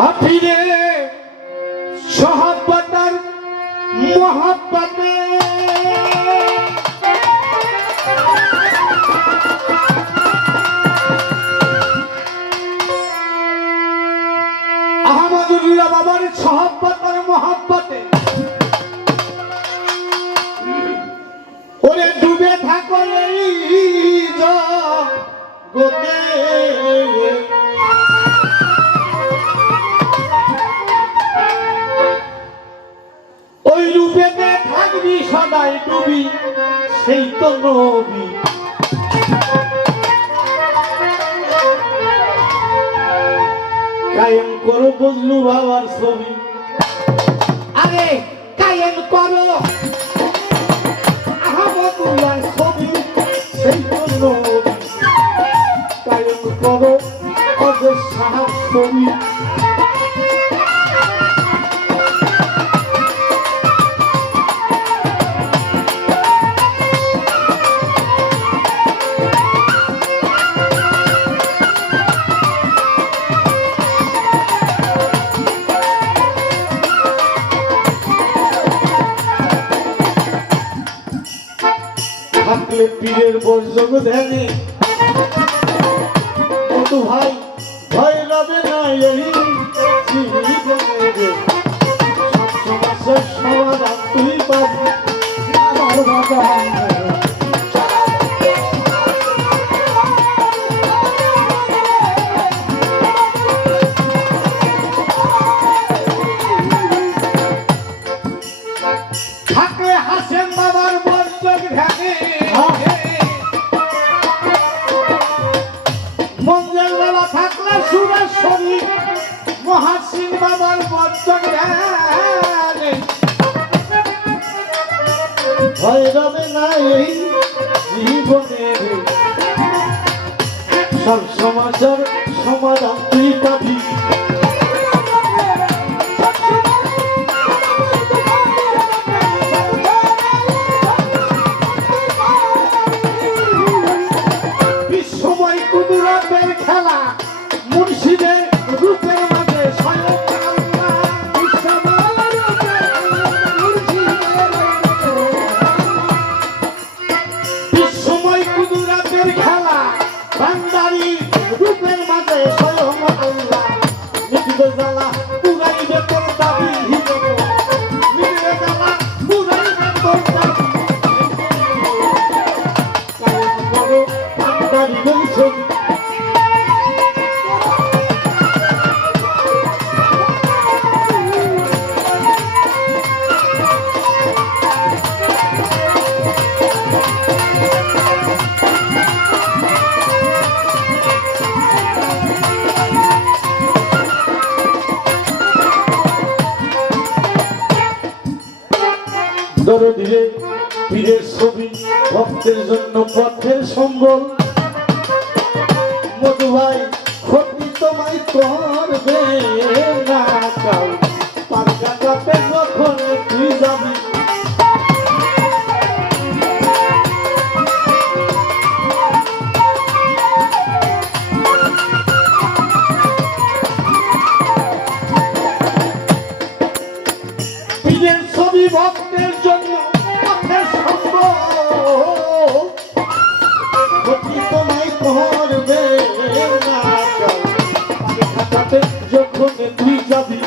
আফিরে সোহবতার মোহাব্বতে আহমদুল্লাহ বাবার সোহবতার মোহাব্বতে ওরে ডুবে থাকো এই জগতে ওই রূপেতে থাকবি সদাই ডুবি সেই তো নবী কায়েম করো বজলু বাবার ছবি আরে কায়েম করো আহমদুল্লাহ ছবি সেই তো নবী কায়েম করো অজয় সাহাব ছবি থাকলে পীরের বর্জক ধ্যানে মধু ভাই ভয় রবে না এই সমাধান তুই পাবি আমার বাবা থাকলে হাসেন বাবার বর্জক ধ্যানে মঞ্জলওয়ালা থাকলে সুরেশ্বরী মহাসিন বাবার বর্জক ধ্যানে ভয় রবে না এই জীবনের সব সমাচার সমাধান তুই পাবি খেলা মুর্শিদের রূপের মাঝে বিশ্বময় কুদুরাতের খেলা ভান্ডারি রূপের মাঝে স্বয়ং আল্লাহ নিবিড় জ্বালা পুরাইবে তোর দাবি নিবিড় জ্বালা পুরাইবে তোর দাবি ভান্ডারি ছবি দরদিরে পীরের ছবি ভক্তের জন্য পথের সম্বল মধু ভাই ক্ষতি তোমায় করবে না কাউ পার কাটাতে যখন তুই যাবি পীরের ছবি ভক্তের জন্য পথের সম্বল ক্ষতি তোমায় করবে না কাউ পার কাটাতে যখন তুই যাবি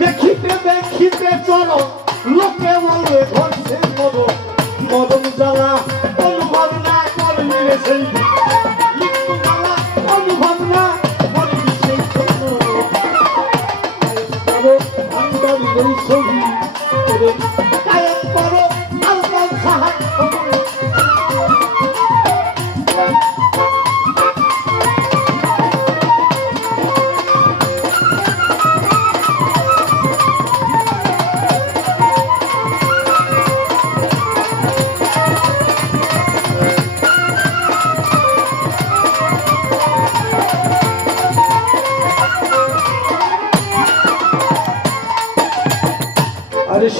দেখিতে দেখিতে চলো লোকে বলবে ধরছে মদন মদন জ্বালা অনুভব না করবি রে সেই মৃত্যু জ্বালা অনুভব না করবি সেই ভান্ডারি এই ছবি কায়েম করো আল্লাহ সাহায্য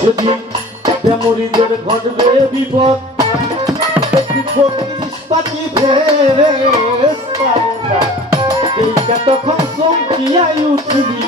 সেদিন মেমোরিদের ঘটবে বিপদ জিনিসপাতি ফেরেস্তা তখন চমকিয়াই উঠবি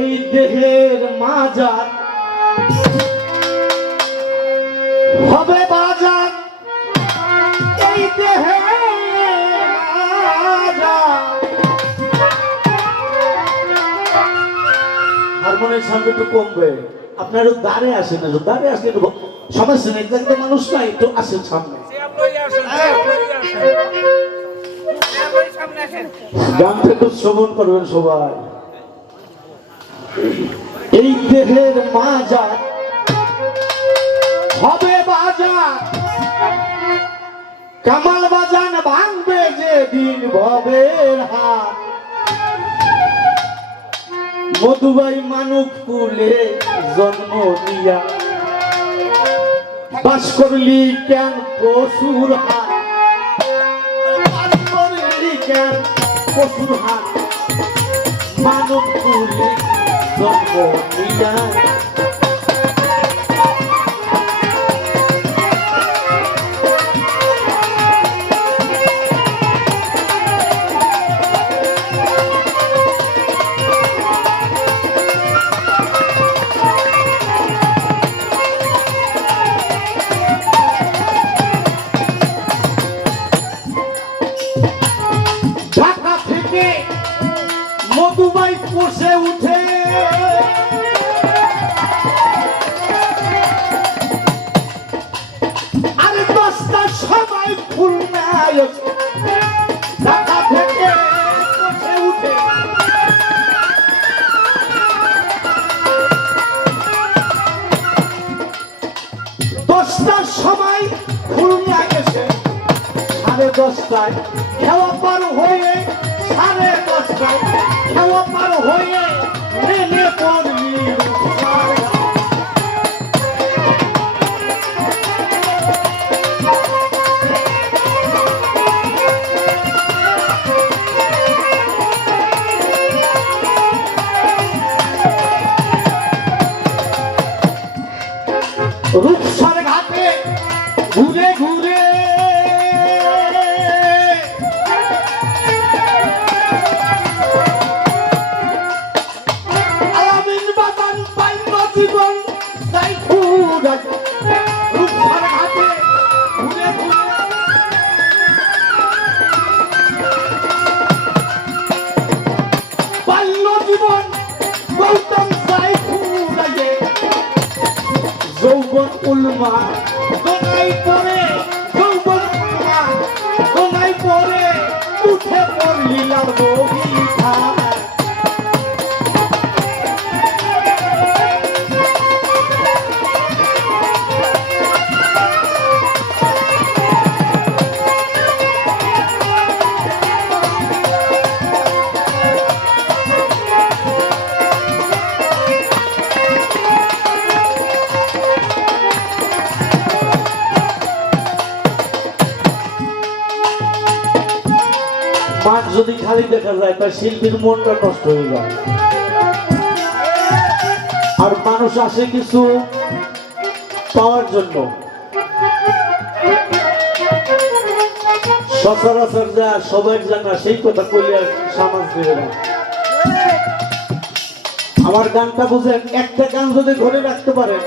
এই দেহের মাজার হবে বাজার এই দেহের হারমোনিয়াম সাউন্ড একটু কমবে আপনার দাঁড়ে আসেন না দাঁড়ে আসলে সমস্যা নেই একদম মানুষ নাই তো আসেন সামনে গানটা একটু শ্রবণ করবেন সবাই এই দেহের মাজার হবে বাজার কামাল বাজান ভাঙবে যে দিন ভবের হাত মধুবাই মানব কুলে জন্ম নিয়া বাস করলি কেন পশুর হাত বাস করলি কেন পশুর হাত মানব কুলে জন্ম নিয়া মধুবাই পোষে উঠে আরে 10টার সময় খুলনায় ঢাকা থেকে পোষে উঠে 10টার সময় খুলনা গেছে 10:30 খেলা পার হয়ে 10:30 খেলা পার হয়ে নেমে পড়লি রূপসার ঘাটে ঘুরে ঘুরে আলামিন বাগান পাইল জীবন তাই ঘুরে রূপসার ঘাটে ঘুরে ঘুরে পাইল জীবন গৌতম তাই ঘুরে যৌবন উলমা দোনাই পরে যৌবন উলমা দোনাই নাই পরে উঠে পড়িলাম বগিচা মাঠ যদি খালি দেখা যায় তার শিল্পীর মনটা নষ্ট হয়ে যায় আর মানুষ আসে কিছু পাওয়ার জন্য সচরাচর যা সবাই জানা সেই কথা কইলে আর সমাজ দেবে না আমার গানটা বুঝেন একটা গান যদি ধরে রাখতে পারেন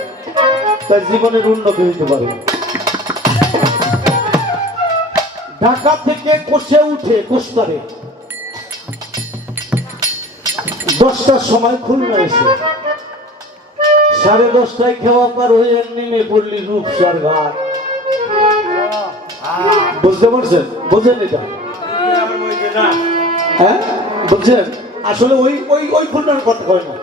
তার জীবনের উন্নতি হইতে পারে ঢাকা থেকে কোষে উঠে কোষপারে 10টার সময় খুলনা এসে 10:30টায় খেওয়া পার হয়ে নেমে পড়লি রূপসার ঘাট বুঝতে পারছেন বোঝেন এটা হ্যাঁ বুঝছেন আসলে ওই ওই ওই খুলনার কথা হয় না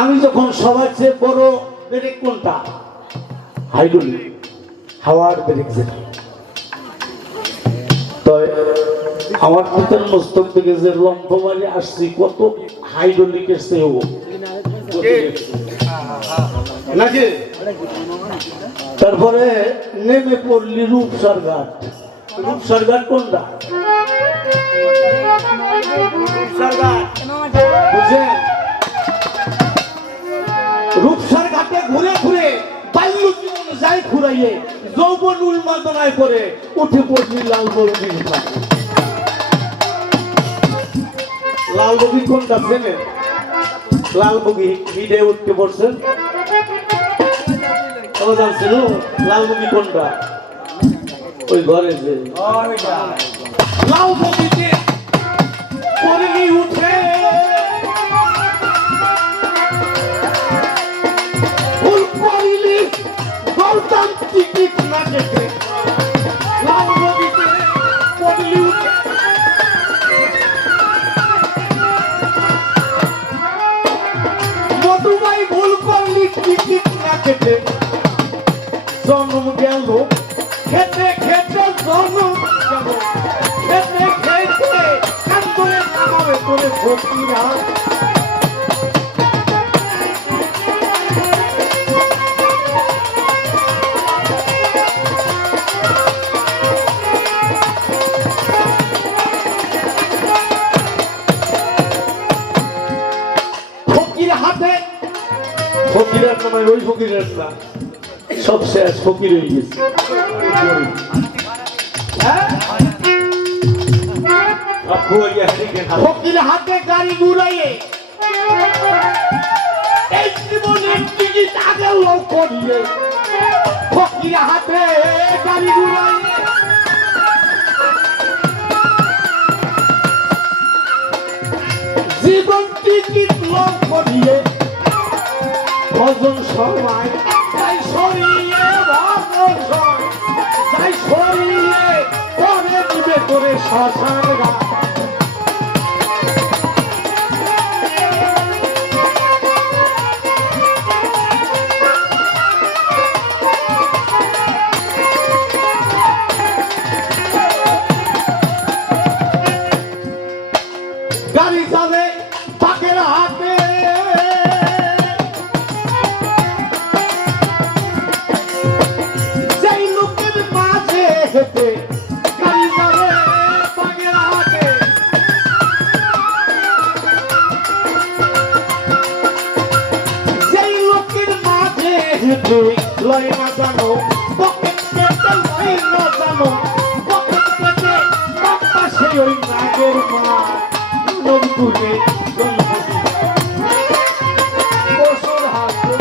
আমি যখন সবার চেয়ে বড় ব্রেক কোনটা হাইড্রোলিক হাওয়ার ব্রেক যেটা তো আমার পিতার মস্তক থেকে যে লম্ফমারি আসছি কত হাইড্রোলিকের চেয়েও নাকি তারপরে নেমে পড়লি রূপসার ঘাট কোনটা বুঝছেন রূপসার ঘাটে ঘুরে ঘুরে বাল্য জীবন যাই ঘুরাইয়ে যৌবন উন্মাদনায় পরে উঠে পড়লি লালবগি লালবগি কোনটা চেনেন লালবগি ভিড়ে উঠতে পড়ছেন জানছিল লালবগি কোনটা ওই ঘরে যে লালবগিতে পড়লি উঠে বলতাম টিকিট না কেটে লালবগিতে পড়লি উঠে মধুবাই ভুল করলি টিকিট না কেটে জন্ম গেল খেতে খেতে জন্ম গেল খেতে খেতে কান্দরে নামাবে তোরে ভক্তিরা ফকিরের নামে ওই ফকিরের না সব শেষ ফকির হয়ে গেছে ফকির হাতে গাড়ি ঘুরাইয়ে এই জীবনের টিকিট আগে লোক করিয়ে ফকির হাতে গাড়ি ঘুরাইয়ে জীবন টিকিট লোক করিয়ে ভজন সময় তাই সরিয়ে ভজন সময় তাই সরিয়ে পরে দিবে করে শ্মশান ঘাট গাড়ি চলে পাকের হাতে লয় না জানো পকেট পেতে লয় না জানো পকেট পেতে বাপ্পা সেই ওই নাগের মা নবপুরে পশুর হাতে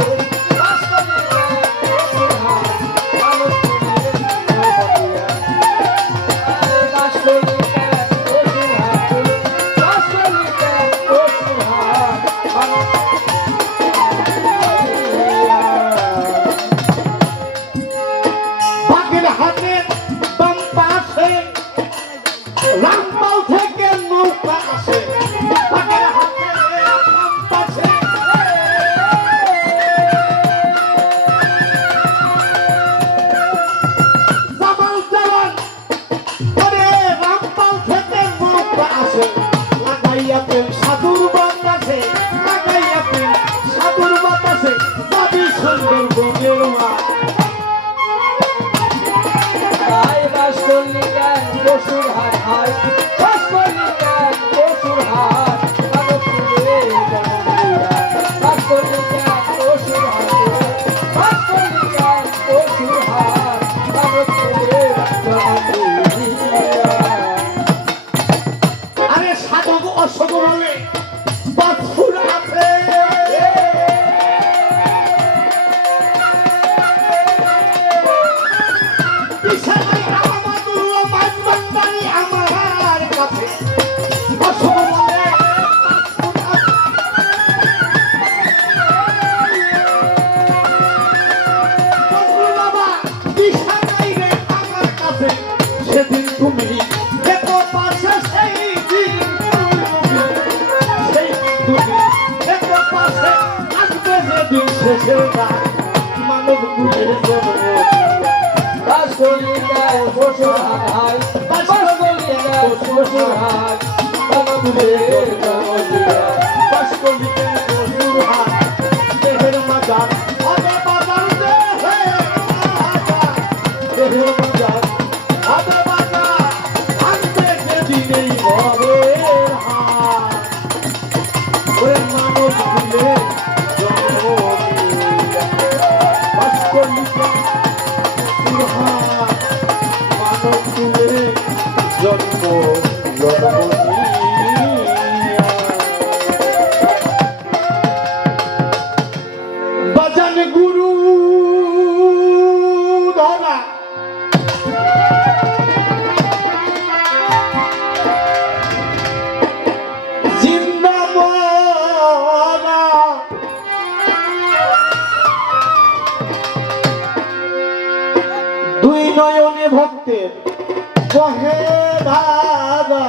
বহে ধারা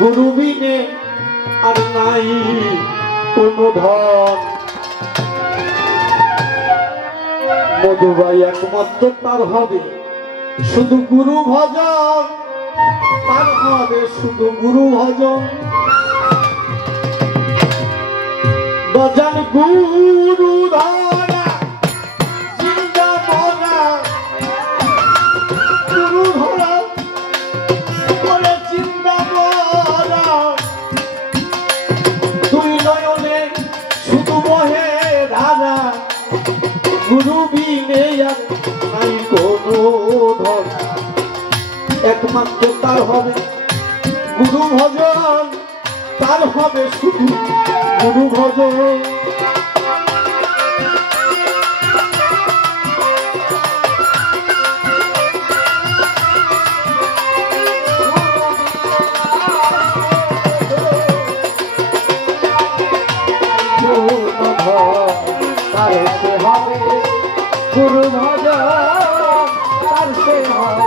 গুরু বিনে আর নাই কোনো ধন। মধুবাই একমাত্র তার হবে শুধু গুরু ভজন, তার হবে শুধু গুরু ভজন। ভজন গুরু ধরা জিন্দা মরা, গুরু ধরা বলে জিন্দা মরা। দুই নয়নে শুধু বহে ধারা গুরু বিনে আর নাই কোনো ধন। একমাত্র তার হবে গুরু ভজন, তার হবে শুধু গুরু ভজন। তার সে হবে গুরু ভজন, তার সে হবে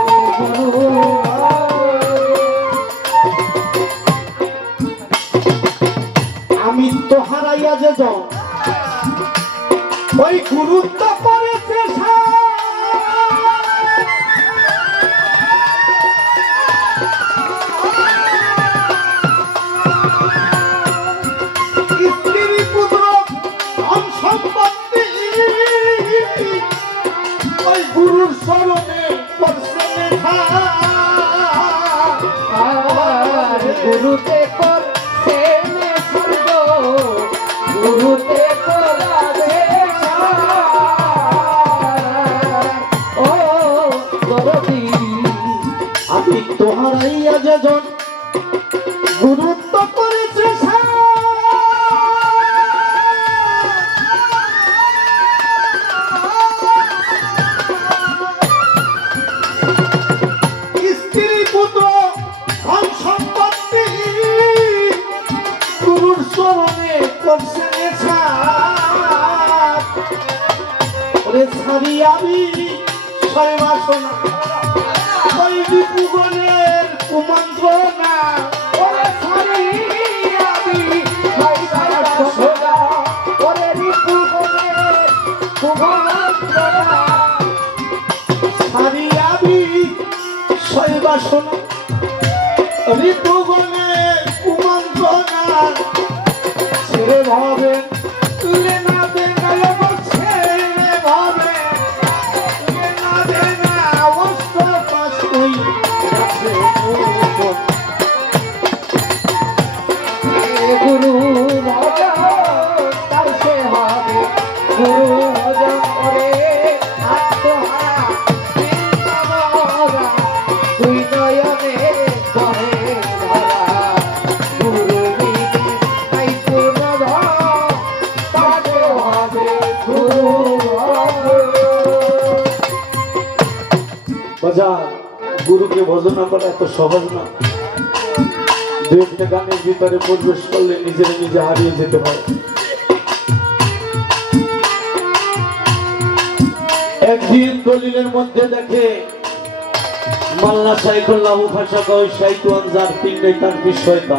গুরু। আমি তো হারাইয়া যে জন ওই গুরুত্ব করেছে স্ত্রী পুত্র ধন সম্পত্তি ওই গুরুর স্মরণে করছে লেখা। গুরুতে করছে গুরুতে করাবে ও দরদি। আমি তো হারাইয়া যে জন গুরুত্ব করেছে স্ত্রী পুত্র ধন সম্পত্তি গুরুর স্মরণে করছে ছাড়ি আমি সর্বাসনা ওই বিপুগণের কুমন্ত্রণা। ওরে ছাড়ি আমি সর্বাসনা ওরে বিপুগণের কুমন্ত্রণা। ছাড়ি আমি সর্বাসনা ঋতুগণের কুমন্ত্রণা। ছেড়ে ভাবে তুলে না দেনা ছেড়ে ভাবে তুলে না দেনা অস্ত্র পাশুই গুরু ভজন, তার সে হবে গুরু ভজন। করে আত্মহারা দুই নয়নে বহে ধরা গুরু বিনে নাই কোনো ধন, তার সে হবে গুরু ভজন। বাজার গুরুকে ভজনা করা এত সহজ না। দু একটা গানের ভিতরে প্রবেশ করলে নিজেরা নিজে হারিয়ে যেতে হয়। একদিন দলিলের মধ্যে দেখে মাল্লা সাইকুল্লাহ ভাষা কয় শাইতুয়ান যার পিণ্ডে তার বিষয়তা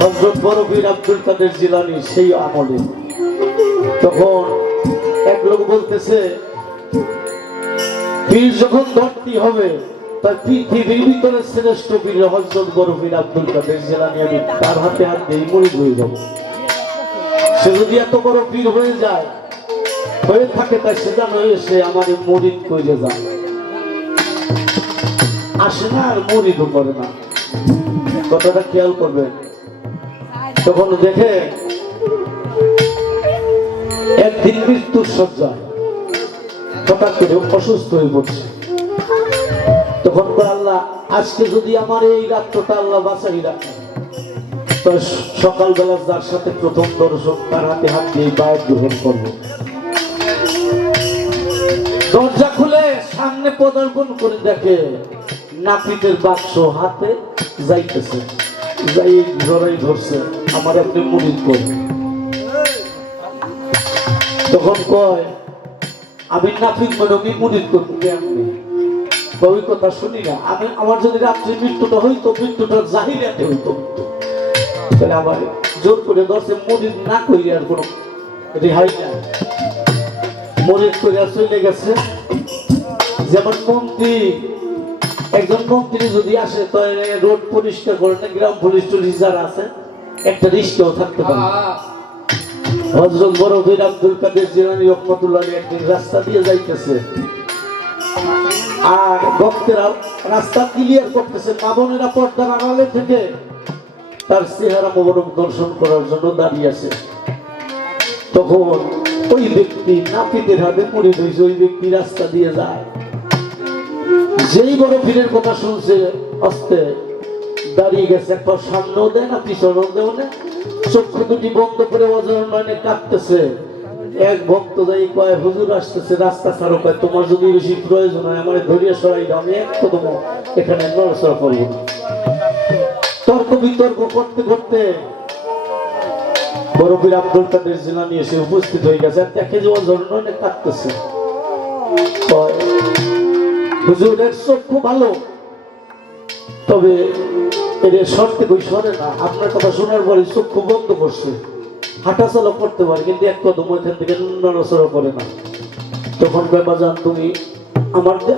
হযরত বড় পীর আব্দুল কাদের জিলানী সেই আমলে। তখন এক লোক বলতেছে পীর যখন ধরতি হবে তার পৃথিবীর ভিতরে শ্রেষ্ঠ পীর হযরত বড় পীর আব্দুল কাদের জিলানী, আমি তার হাতে হাত দিয়ে মুরিদ হয়ে যাব। সে যদি এত বড় পীর হয়ে যায় হয়ে থাকে তাই সে যেন এসে আমার মুরিদ কইলে যায়, আসে না আর মুরিদও করে না। কথাটা খেয়াল করবেন। তখন দেখে একদিন মৃত্যুর শয্যায় হঠাৎ করে অসুস্থ হয়ে পড়ছে। তখন আল্লাহ আজকে যদি আমার এই রাত্রটা আল্লাহ বাঁচাই রাখে তো সকালবেলা যার সাথে প্রথম দর্শক তার হাতে হাত দিয়ে বায়াত গ্রহণ করবো। দরজা খুলে সামনে পদার্পণ করে দেখে নাপিতের বাক্স হাতে যাইতেছে, যাই ধরাই ধরছে আমার আপনি মুরিদ করে। তখন কয় আমি নাপিত মানে মুরিদ করবো কেমনি? ওই কথা শুনি না। আমি আমার যদি রাত্রে মৃত্যুটা হইতো, মৃত্যুটা জাহিরাতে হইতো, তাহলে আমার জোর করে দশে মরিদ না করি আর কোনো রেহাই নাই। মরিদ করে চলে গেছে। যেমন মন্ত্রী, একজন মন্ত্রী যদি আসে তাহলে রোড পরিষ্কার করে না, গ্রাম পুলিশ টুলিশ যারা আছে একটা রিস্কেও থাকতে পারে। হযরত বড় পীর আব্দুল কাদের জিলানী রহমাতুল্লাহ আলাইহি একদিন রাস্তা দিয়ে যাইতেছে, আর ভক্তেরা রাস্তা ক্লিয়ার করতেছে, মা বোনেরা পর্দার আড়ালে থেকে তার চেহারা মোবারক দর্শন করার জন্য দাঁড়িয়ে আছে। তখন ওই ব্যক্তি নাপিতের হাতে মুড়ি ধরেছে, ওই ব্যক্তি রাস্তা দিয়ে যায়। যেই বড় পীরের কথা শুনছে আস্তে দাঁড়িয়ে গেছে, একবার সামনেও দেয় না পিছনেও দেও না, চক্ষু দুটি বন্ধ করে অজর নয়নে কাঁদতেছে। এক ভক্ত যাই কয়, হুজুর আসতেছে, রাস্তা ছাড়ো। কয়, তোমার যদি বেশি প্রয়োজন হয় আমার ধরিয়ে সরাই দাও, আমি একদম এখানে নড়াচড়া করবো না। তর্ক বিতর্ক করতে করতে বড় পীর আব্দুল কাদের জিলানী এসে উপস্থিত হয়ে গেছে, দেখে যে অজর নয়নে কাঁদতেছে। হুজুরের চক্ষু ভালো, তবে এদের শর্তে কই সরে না। আপনার কথা শোনার পরে চক্ষু বন্ধ করছে, হাঁটাচলা করতে পারে কিন্তু এক কদম ওইখান থেকে নড়াচড়া করে না। তখন বাবাজান, তুমি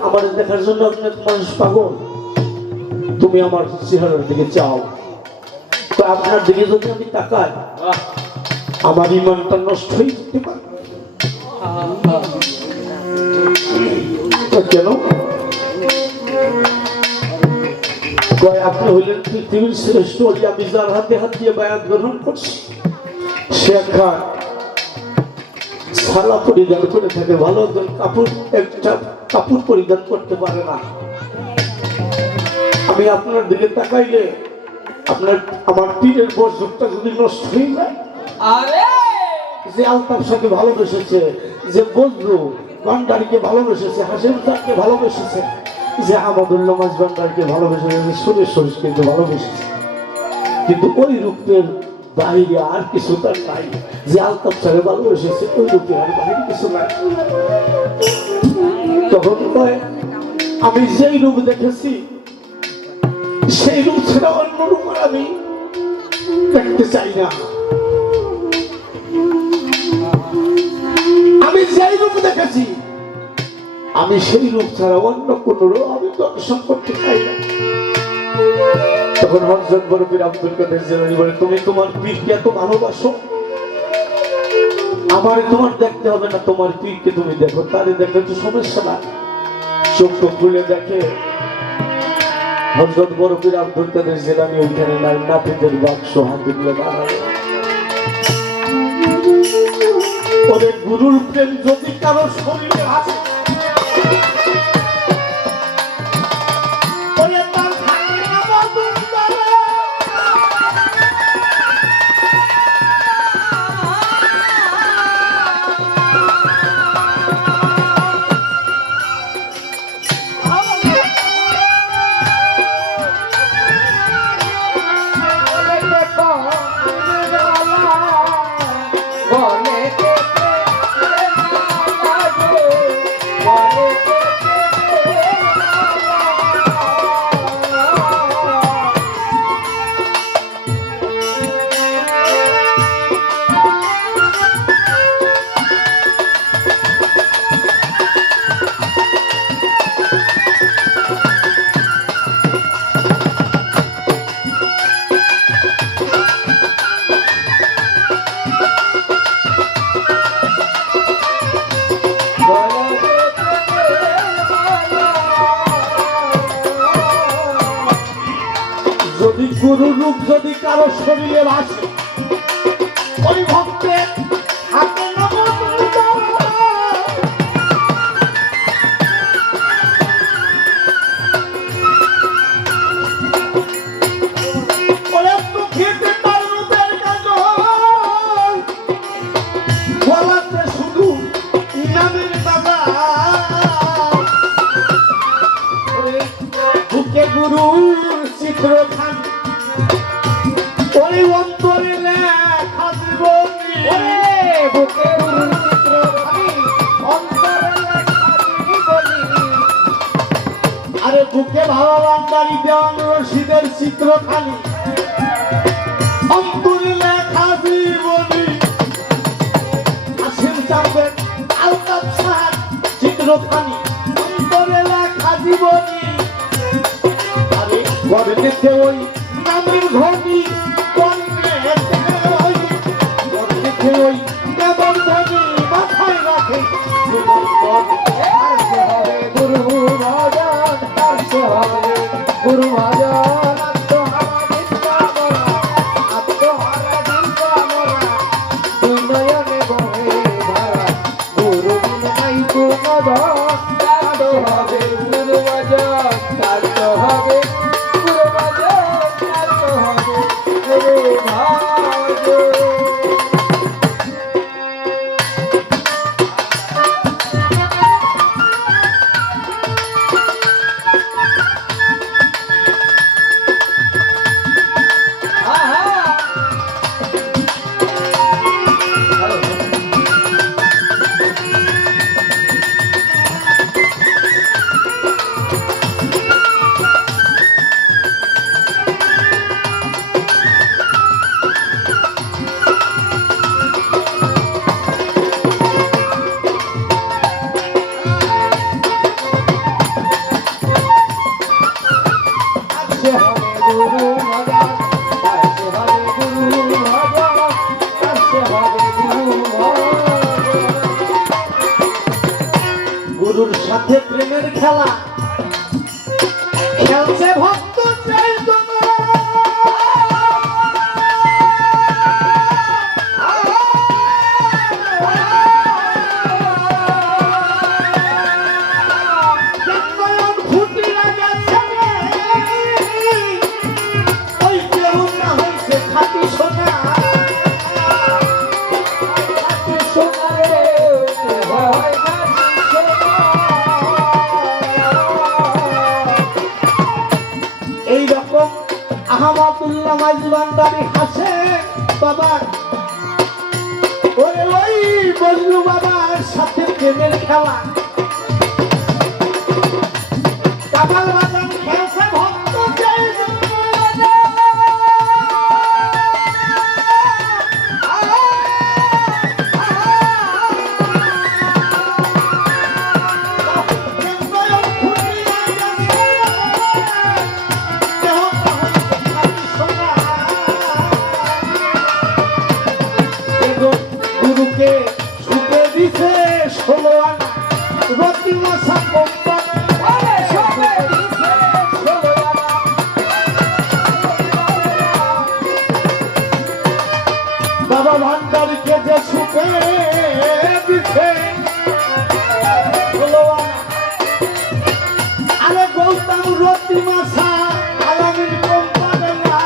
আমার দেখার জন্য আপনার মানুষ পাগল, তুমি আমার চেহারার দিকে চাও। তো আপনার দিকে যদি আমি তাকাই, আমার ইমানটা নষ্ট হয়ে যেতে পারে। কেন? আপনি হইলেন পৃথিবীর শ্রেষ্ঠ অলি, আমি যার হাতে হাত দিয়ে বায়াত গ্রহণ করছি সে একটা সালা পরিধান করে থাকে, ভালো একজন একটা কাপড় পরিধান করতে পারে না। আমি আপনার দিকে তাকাইলে আমার পীরের বর্ষকটা যদি নষ্ট হয়ে যায়, যে আলতাফ শাহকে ভালোবেসেছে, যে বজলু ভান্ডারীকে ভালোবেসেছে, হাসিম শাহকে ভালোবেসেছে, যে আহমদুল্লাহ মাঝবান্ডারকে ভালোবেসেছে, সুরেশ সরিষকে ভালোবেসেছে, কিন্তু ওই রূপের বাইরে আর কিছু তার নাই। যে আলতাফ শাহকে ভালোবেসেছে ওই রূপের আর বাইরে কিছু নাই। তখন কয়, আমি যেই রূপ দেখেছি সেই রূপ ছাড়া অন্য রূপ আমি দেখতে চাই না। আমি যেই রূপ দেখেছি আমি সেই রূপ ছাড়া অন্য কোন রূপ আমি দর্শন করতে চাই না। তখন হযরত বড় পীর আব্দুল কাদের জিলানী বলে, তুমি তোমার পীরকে এত ভালোবাসো, আমার তোমার দেখতে হবে না, তোমার পীরকে তুমি দেখো, তারে দেখলে তো সমস্যা না। চোখ খুলে দেখে হযরত বড় পীর আব্দুল কাদের জিলানী ওইখানে নাপিতের বাক্স হাতে দিয়ে দাঁড়ায়। ওদের গুরুর প্রেম যদি কারো শরীরে আছে, যদি গুরু রূপ যদি কারো শরীরে আসে, ওই ভক্তের হাতে শুধু ইনামের দাদা বুকে গুরুর চিত্র খান, ওই অন্তরে লেখা জীবনী, বুকে গুরুর চিত্র খানি, অন্তরে লেখা জীবনী, ভান্ডারী দেওয়ান রশিদের চিত্রখানি অন্তরে লেখা জীবনী আসেন চাঁদের আলতাফ শাহ চিত্রখানি অন্তরে লেখা জীবনী আরে গর্বেতে ওই নামের ঘনি গর্বেতে ওই নামের ঘনি মাথায় রাখে গুরু ভজন করতে হবে গুরু ভজন আত্মহারা দিনটা মরা দুই নয়নে বহে ধারা গুরু নাই কোনো ধন কাটো হবে গুরু ভজন কাটো হবে গুরু ভজন কাটো হবে গুরু ভজন গুরুর সাথে প্রেমের খেলা খেলছে ভক্ত এইরকম আহমদুল্লাহ মাঝি ভান্ডারী হাসে বাবা ওরে ওই বজলু বাবার সাথে প্রেমের খেলা কাবাল বাজান খেলছে ভক্ত গুরুকে ছুটে দিছে 16 আনা রতি মশা বাবা ভান্ডারীকে যে ছুটে দিছে 16 আনা আরে গৌতম রতি মশা আলামিন কোম্পানি না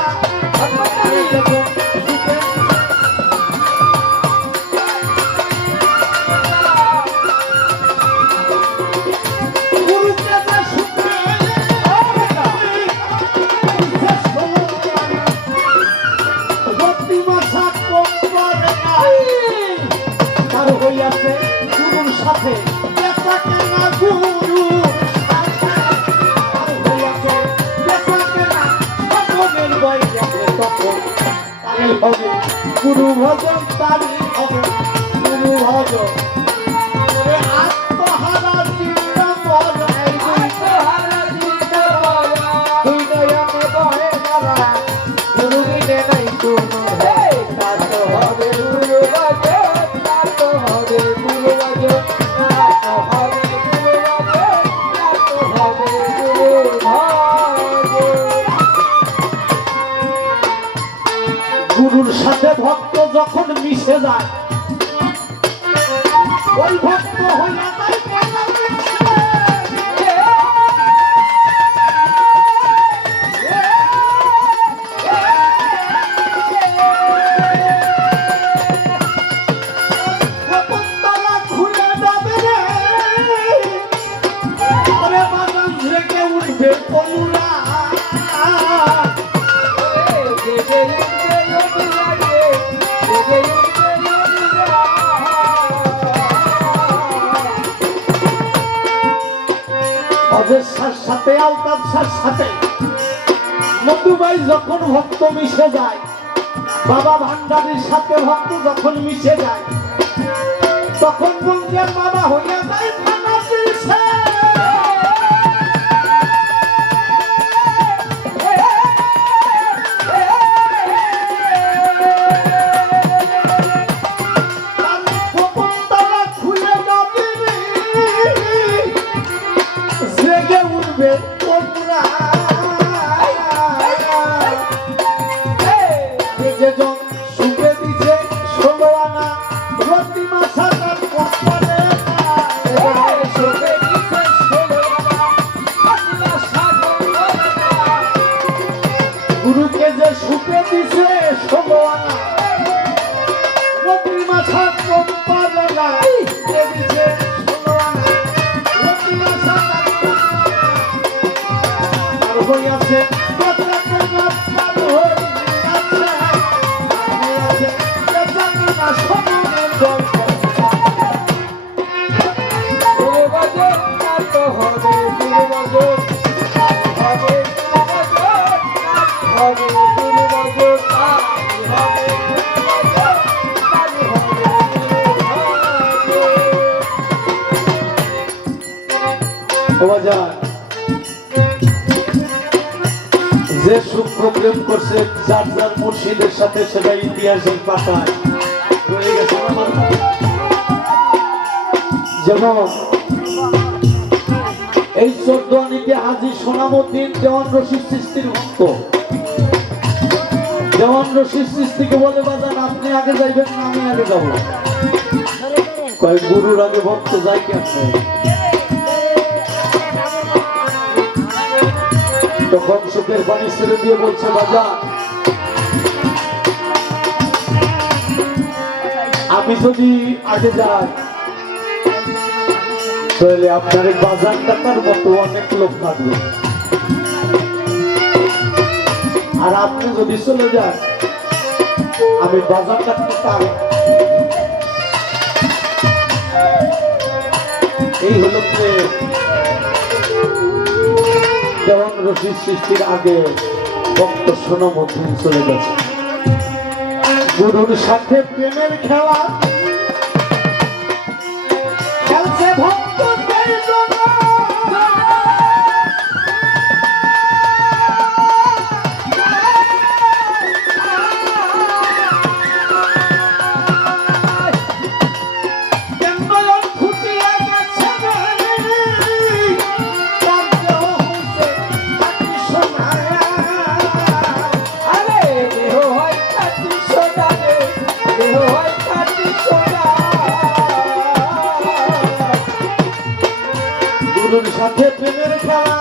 হইয়াছে গুরুর সাথে গুরু হইয়াছে হবে গুরু ভজন তারই হবে গুরু ভজন আত্মহারা চিন্তা দুই নয়নে বহে ধারা গুরু বিনে নাই কোনো হবে গুরু গুরুর সাথে ভক্ত যখন মিশে যায় ওই ভক্ত হইয়া যায় সাথে আলতাফ সাথে মধুবাই যখন ভক্ত মিশে যায়, বাবা ভান্ডারীর সাথে ভক্ত যখন মিশে যায়, তখন বন্ধের বাবা হইয়া যায় থানা পিছে। জেগে উঠবে তোমরা যেজন সুখে দিছে 16 আনা প্রতিমা সাজার কপালে সুখে দিছে 16 আনা প্রতিমা সাজার গুরুকে যে সুখে দিছে 16 আনা প্রতিমা সাজার কপালে দিছে 16 আনা প্রতিমা সাজার আর হইয়াছে প্রত্যেকটা নাচ হই যে সূক্ষ্ম প্রেম করছে যার যার মুর্শিদের সাথে সেটা ইতিহাসের পাতায় রয়ে গেছে। যেমন এই 14 আনিতে হাজী সোনামুদ্দিন দেওয়ান রশিদ চিশতির ভক্ত। দেওয়ান রশিদ চিশতিকে বলে বাজান আপনি আগে যাইবেন না আমি আগে যাবো? কয়েক গুরুর আগে ভক্ত যাই কেমন? তখন সুখের পানি ছেড়ে দিয়ে বলছে বাজান আমি যদি আগে যাই তাহলে আপনার বাজার টাকার মতো অনেক লোক থাকবে, আর আপনি যদি চলে যান আমি বাজার টাকা পাই। এই হলো দেওয়ান রশিদ সৃষ্টির আগে ভক্ত সোনামুদ্দিন চলে গেছে। গুরুর সাথে প্রেমের খেলা খেলছে ভক্ত গুরুর সাথে প্রেমের খেলা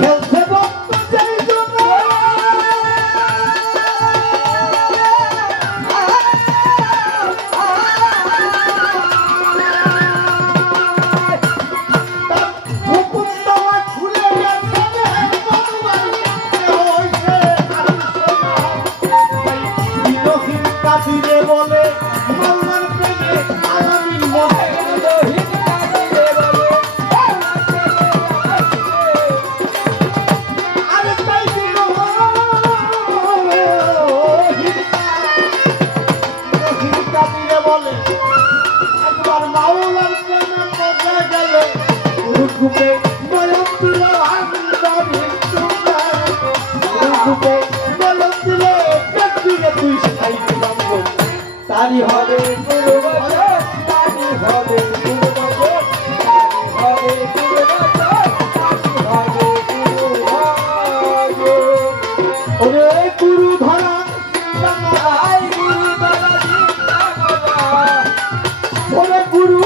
খেলছে ভক্ত সেই জন্য খুলে গেছে বলে মাওলার প্রেমে আলামিন মনে একবার মাওলার প্রেমে পড়ে গেলে রূপে বলম দিল রূপে বলম দিল ব্যক্তিকে তুই সাইতে বাঁধব তারি হবে গুরু ভজন তারি হবে গুরু ভজন তারি হবে গুরু ভজন তারি হবে গুরু ভজন। ওরে গুরু ধরা আই গুরু ধরা ওরে গুরু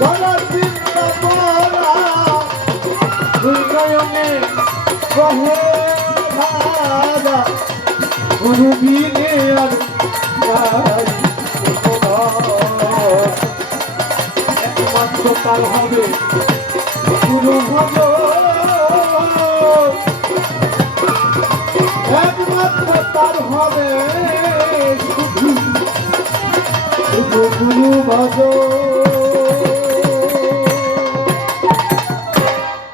ধরা চিন্তা করা দুই নয়নে কহে ভাজা গুরু বিনে আর একমাত্র তার হবে গুরু ভজন একমাত্র তার হবে শুধু গুরু ভজন।